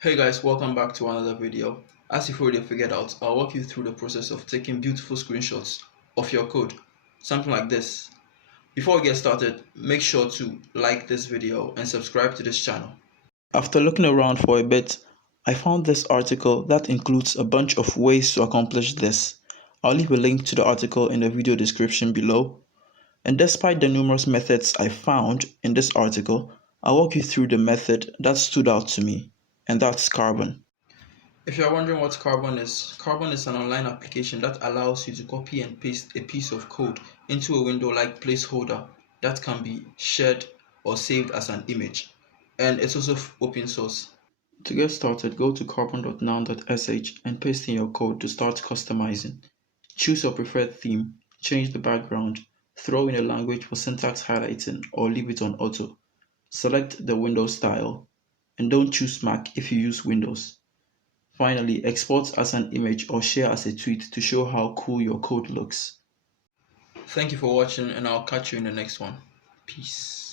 Hey guys, welcome back to another video. As you've already figured out, I'll walk you through the process of taking beautiful screenshots of your code, something like this. Before we get started, make sure to like this video and subscribe to this channel. After looking around for a bit, I found this article that includes a bunch of ways to accomplish this. I'll leave a link to the article in the video description below. And despite the numerous methods I found in this article, I'll walk you through the method that stood out to me, and that's Carbon. If you're wondering what Carbon is an online application that allows you to copy and paste a piece of code into a window-like placeholder that can be shared or saved as an image. And it's also open source. To get started, go to carbon.noun.sh and paste in your code to start customizing. Choose your preferred theme, change the background, throw in a language for syntax highlighting or leave it on auto. Select the Windows style, and don't choose Mac if you use Windows. Finally, export as an image or share as a tweet to show how cool your code looks. Thank you for watching, and I'll catch you in the next one. Peace.